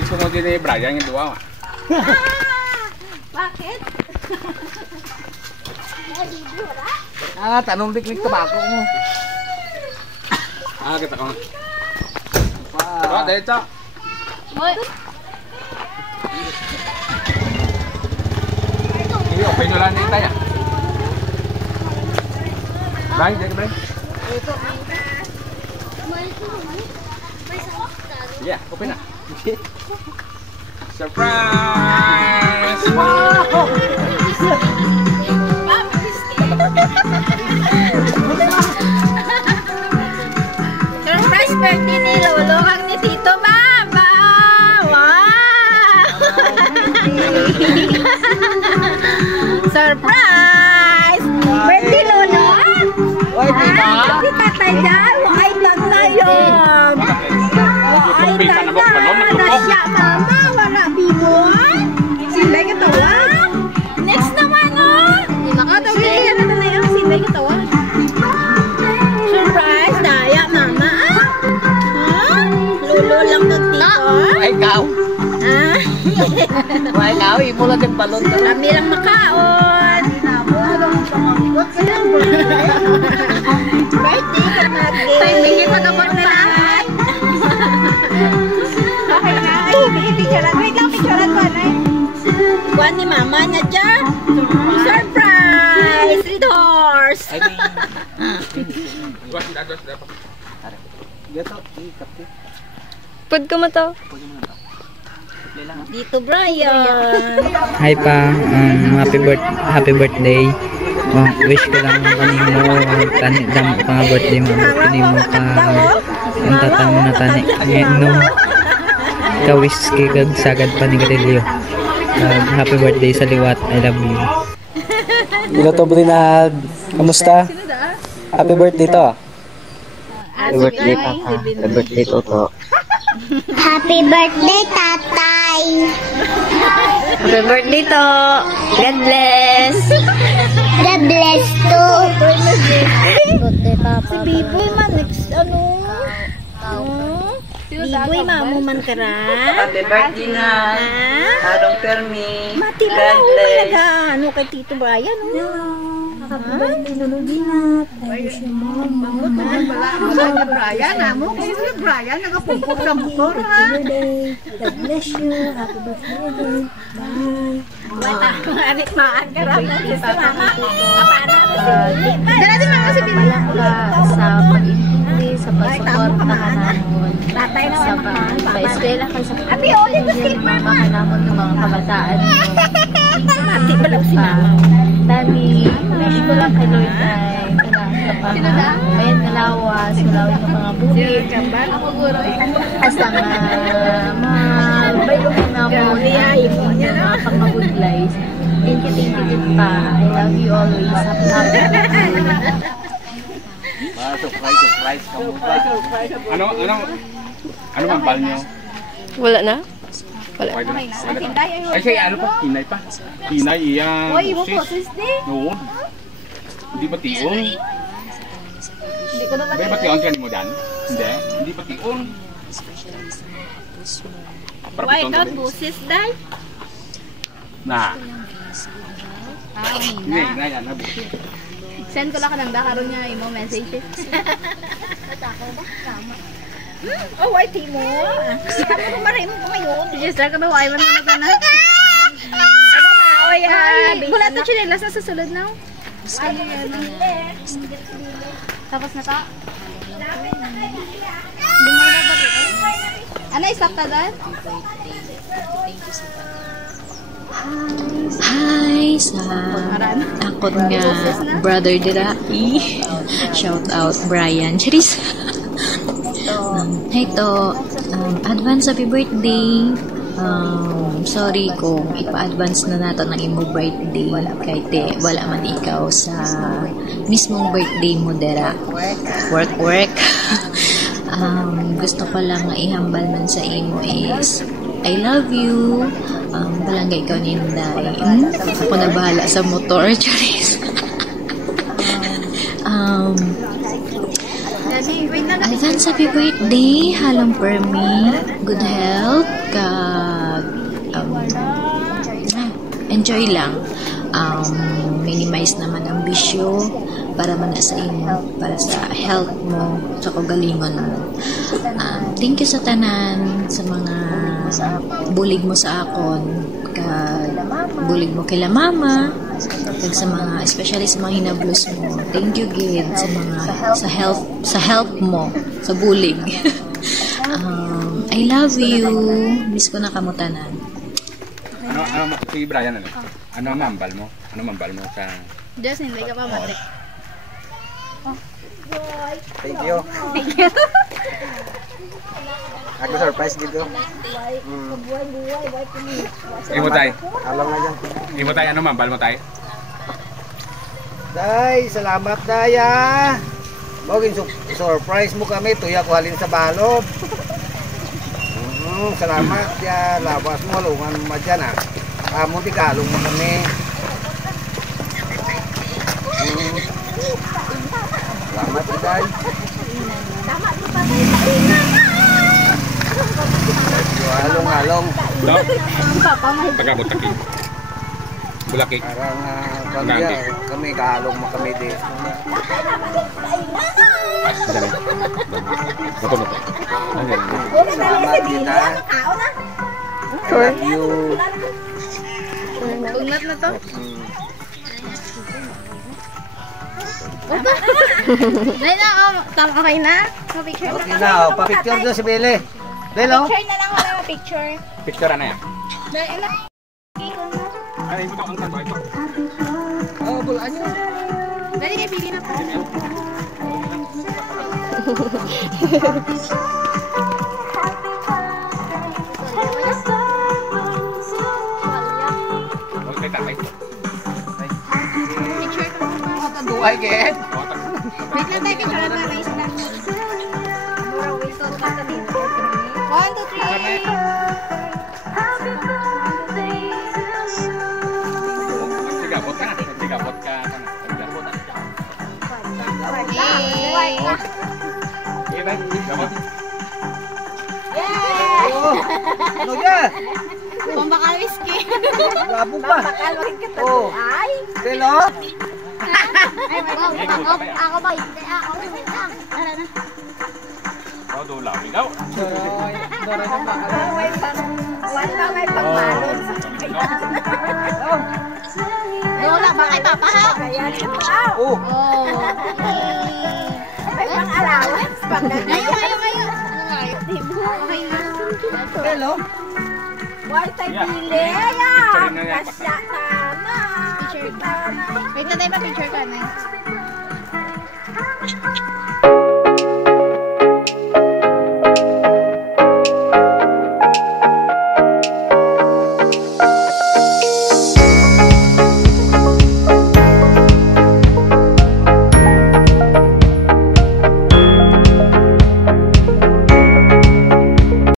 Package mo din ni Brian yung duwa. Bakit? Tanong dik-dik tabako mo. Kita ko. Dito. Hoy. Ini open nyo lang nito ya. Bye, Bye. Yeah, open na. Surprise! Wow! Surprise birthday ni Lolo kang ni Tito Baba! Wow! Surprise! Birthday Lolo! Ay, tatay dyan! Ay, tatay yun! Ay, tatay nasya mama! Wala binuan! Sinday ka tawa! Next naman oh! Tawagin ka na yung sinday ka tawa! Surprise! Daya mama! Lolo lang ng Tito! Ay, ikaw! Ay, ikaw! Imo lang yung balon ka. Kami lang makaon! Birthday ka natin! Timing kita ka ba naman? Okay nga! Picturean! Wait lang! Picturean ko! Kuhan ni mama niya dyan! Surprise! 3 doors! Pud ko mo to. Dito Brian! Hi pa, happy birthday. Wish ko lang kanimo damo ka nga birthday mo. Kanimo ka ang tatang na tani. No. Ka wish kag sagad pa ni Gadelio. Happy birthday sa liwat. I love you. Hello to Brinad. Kamusta? Happy birthday to. Happy birthday Papa. Happy birthday Toto. Happy birthday, Tatay! Happy birthday to. God bless. God bless too! Birthday Papa. Si Biboy man, next ano? Biboy, mamu man ka ra? Happy birthday na. Harong Permi. Mati ba ako talaga? Ano kay Tito Brian? Happy birthday, Lolo Binat. Ayos yung mom. Wala Brian, amo kay Brian nagapupok sa motor ha. God bless you. Happy birthday. Bye. Wala akong anik maagaram na sa mama. Kapana na si Bibi. Dala din mga si Bibi. Sa pag-intindi, sa pag-suportahan namon. Tatay na Sa wala pa-eskwela ka sa Abi, ulit ko skip pa. namon ng mga kabataan mo. Mati ba lang si mama? Dani, wish ko lang kay Lord ay kailangan ka pa mayan kalawas, kulawin ng mga buhi. Asa nga, mabayong na mo niya mga pangmabudlay. Thank you pa. I love you always. Surprise ka mo ba? Ano man pal nyo? Wala na? Wala. Ay, say, ano pa? Kinay pa? Kinay, iyang Uy, mo po, sister. noon. Hindi ba tiong? Hindi ko naman. Ba tiong ka ni mo dan? Hindi ba tiong? Why not busis, day? Na. Hindi, yan. Send ko lang ka ng dakaroon niya, imo messages. Oh, why Timo? Sabi ko maray mo ngayon. Yes, sir, kung ay man mo na tanan. Ano na, oy, wala to chinelas na sa sulod na. Tapos na ta? Hindi mo na ba rin? Ano, isap ta dad? Hi sa akot nga brother dira. Shout out Brian. Charis. Hey to, advance happy birthday. Sorry kung ipa-advance na nato ng imo birthday kay te wala man ikaw sa mismong birthday mo dira. Work. Gusto ko lang nga ihambal man sa imo is I love you. Palangga ikaw ni Inday. Ako na bahala sa motor. Charis. Advance happy birthday, halong permi, good health, enjoy lang. Minimize naman ang bisyo para man sa imo, para sa health mo, sa kagalingon mo. Thank you sa tanan, sa mga bulig mo sa akon, bulig mo kila mama, kag sa mga, especially sa mga hinablos mo. Thank you gid sa mga sa help mo sa bulig. I love you. Miss ko na kamutanan. Ano si Brian ano? Ano mambal mo? Ano mambal mo sa Just hindi ka pa mati. Thank you. Ako surprise dito. Imo tay? Alam na dyan. Imo tay ano mambal mo tay? Day, salamat Daya. Bagin surprise mo kami, tuya ko halin sa balod. Salamat ya, labas mo halungan mo dyan ah. Amo di kalong mo kami. Salamat Day. Halong-halong. Taga-Butaki. Bulaki. Parang kami kahalong mo kami di. Salamat kita. I love you. Unat na to. Dahil na, tama okay na? Pa-picture Okay na, pa-picture doon si Bele. Belo? Picture na lang, wala picture. Picture na yan. Dahil na. Ay, imo to ang tanong ito. Oh, bulaan nyo. Dahil niya, bili na po. Okay, tatay. Picture ko na. Duhay, Gen. Wait lang tayo, picture na na isa lang. Mura, wait ko ka sa dito. 1, 2, 3. Sigabot ka na. Sigabot ka na. Sigabot ka na. Yay! Okay, tay. Sigabot. Oh, ano yan? Pambakal whiskey. Labo pa. Pambakal, wakit ka to. Oh, Ay! Belo? Ako ba? Hindi ako. Ano na? Oh, dulaw. Ikaw. May pangbalon. Lola, bakit papahaw? Oh. May pang-allowance. Ngayon. Okay na. Belo? Why tayo pili? Kasya ka na. Wait na tayo pa-picture ka na.